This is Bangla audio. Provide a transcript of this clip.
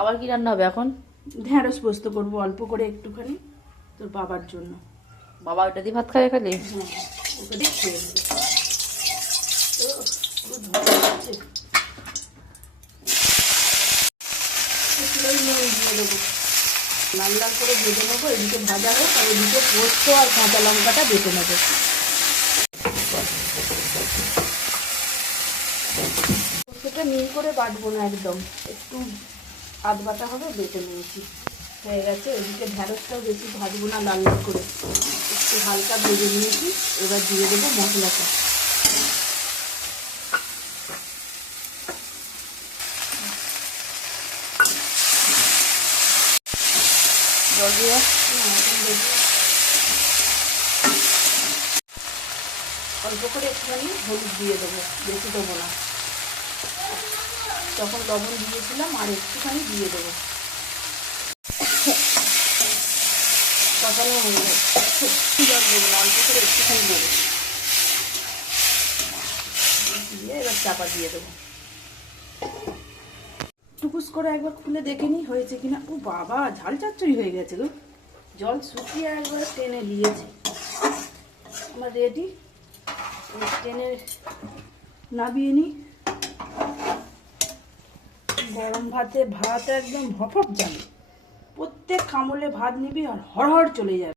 আবার কি রান্না হবে এখন? ঢেঁড়স পোস্ত করবো অল্প করে একটুখানি, তোর বাবার জন্য। বাবা ওটা দিয়ে ভাত খাবে খালি? হ্যাঁ, ওটা দিয়ে খেয়ে নেবে। তো পুরো ধোয়া আছে, একটুখানি নুন দিয়ে দেবো, লাল লাল করে ভেজে নেবো। এদিকে ভাজা হোক আর এদিকে পোস্ত আর কাঁচা লঙ্কাটা বেটে নেবো। পোস্তটা মিহি করে বাটবো না, একদম একটু আধ বাটা হবে, বেটে নিয়েছি, হয়ে গেছে। এদিকে ঢ্যাঁড়সটাও বেশি ভাজবো না, লাল লাল করে একটু হালকা ভেজে নিয়েছি। এবার দিয়ে দেবো মশলাটা। জল দিয়ে অল্প করে একটুখানি হলুদ দিয়ে দেবো, বেশি দেবো না। তখন লবণ দিয়েছিলাম, আর একটুখানি দিয়ে দেবো। কষানো হয়ে গেছে, জল দেবো না, অল্প করে একটুখানি দেবো, দিয়ে এবার চাপা দিয়ে দেবো। টুকুস করে একবার খুলে দেখে নি হয়েছে কিনা। ও বাবা, ঝাল চচ্চড়ি হয়ে গেছে গো, জল শুকিয়ে একবার টেনে দিয়েছে। আমার রেডি, টেনে নাবিয়ে নি। গরম ভাতে ভাত একদম হপহপ যাবে, প্রত্যেক কামড়ে ভাত নিবি আর হড়হড় চলে যাবে।